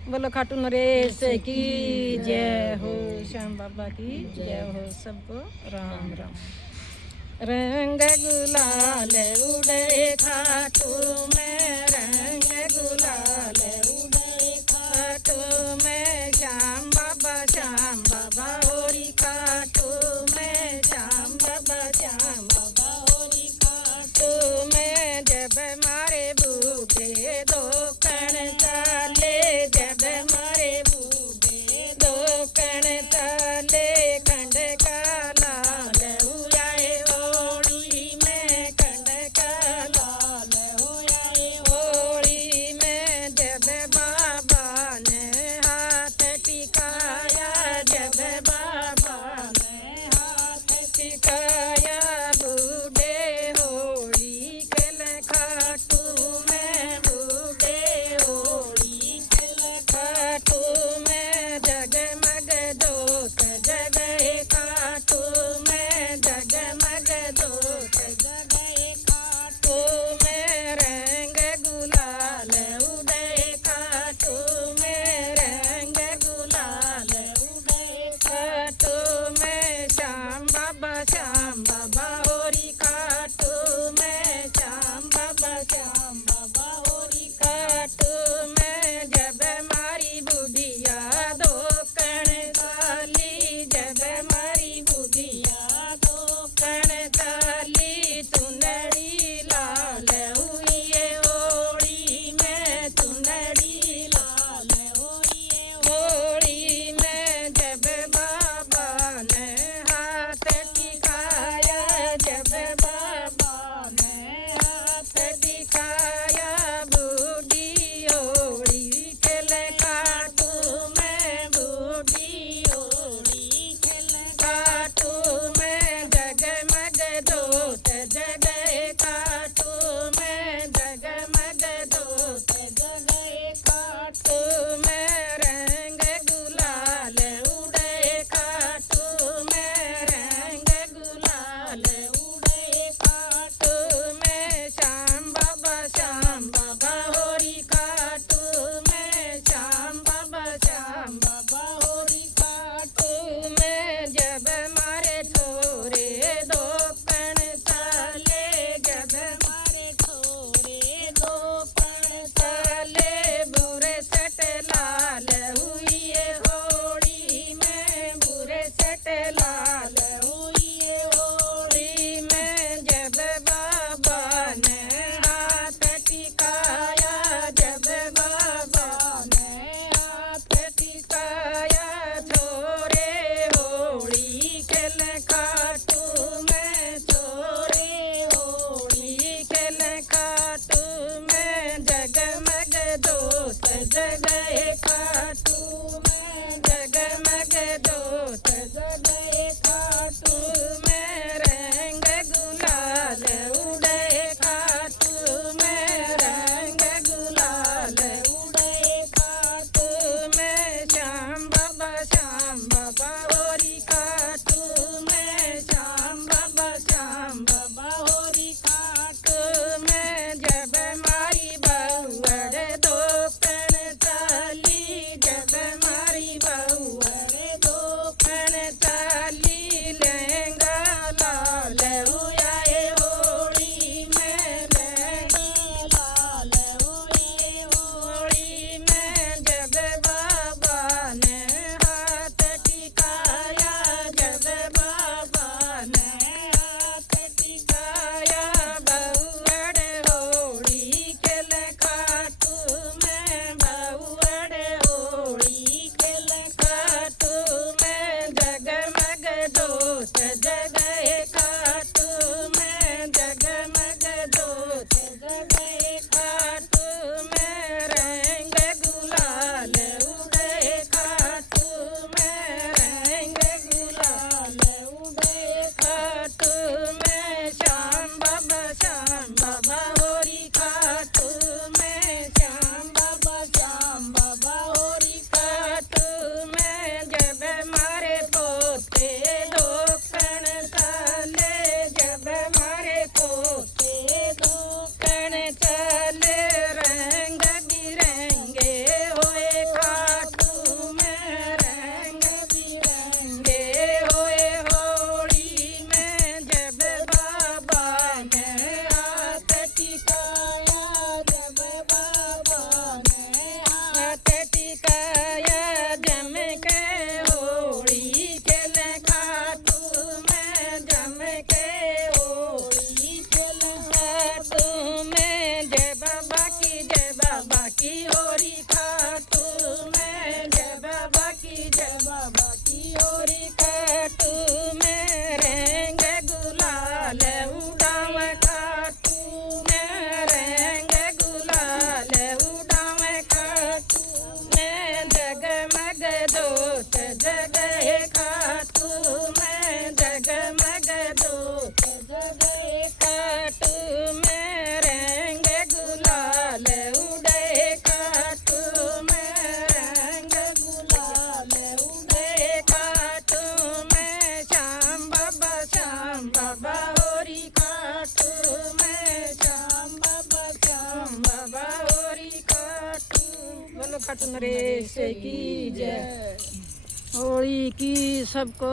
बोलो खाटू नरेश की जय हो, श्याम बाबा की जय हो। सबको राम राम। रंग गुलाल उड़े खाटू में, रंग गुलाल उड़े खाटू में, श्याम बाबा होरी खाटू में, श्याम बाबा होरी खाटू में। जब मारे बूढ़े दो कण चाले, जब मारे बूढ़े दो कण चाले, खंड का लाल हुआए होली में, खंड का लाल हुआए होली में। जब बाबा ने हाथ टिकाया, जब बाबा ने हाथ टिकाया, बूढ़े होली खेल खाटू में, बूढ़े होली खेल खाटू में। जगमग जोत जगए खाटू में, जगमग जोत जगए खाटू में। रंग गुलाल उड़े खाटू में, रंग गुलाल उड़े खाटू में। श्याम बाबा होरी खाटू में, श्याम बाबा होरी खाटू में। जब मारी बुढ़िया दो कण ताली, जब मारी बुढ़िया दो कण ताली, चुनरी लाल हुई होली में, चुनरी लाल हुई होली में। जब बाबा ने हाथ टिकाया, जब बाबा ने हाथ टिकाया, बूढ़ी होली खेल खाटू में, बूढ़ी होली खेल खाटू में। जगमग जोत जगए खाटू में, जगमग जोत जगए खाटू में। रंग गुलाल उड़े खाटू में, रंग गुलाल उड़े खाटू में। श्याम बाबा होरी खाटू में, श्याम बाबा होरी खाटू में। जब मारे छोरे दो कण चाले, जब मारे छोरे दो कण चाले, बुरे सट लाल हुई होली में, बुरे सट लाल हुई होली में। जब बाबा ने हाथ टिकाया, जब बाबा ने हाथ टिकाया, छोरे होली खेल खाटू में, छोरे होली खेल खाटू में। जगमग जोत जगए खाटू में, जगमग जोत जगए खाटू में। रंग गुलाल उड़े खाटू में, रंग गुलाल उड़े खाटू में। श्याम बाबा होरी खाटू में, श्याम बाबा होरी खाटू में। जब मारी बहुअर दो कण चाली, जब मारी जगह खाटू में जगमग धूप जगह खाटू में रंग गुलाल उड़े खाटू में रंग गुलाल उड़े खाटू में श्याम बाबा होरी खाटू में श्याम बाबा होरी खाटू। बोलो खाटू नरेश की जय। होली की सबको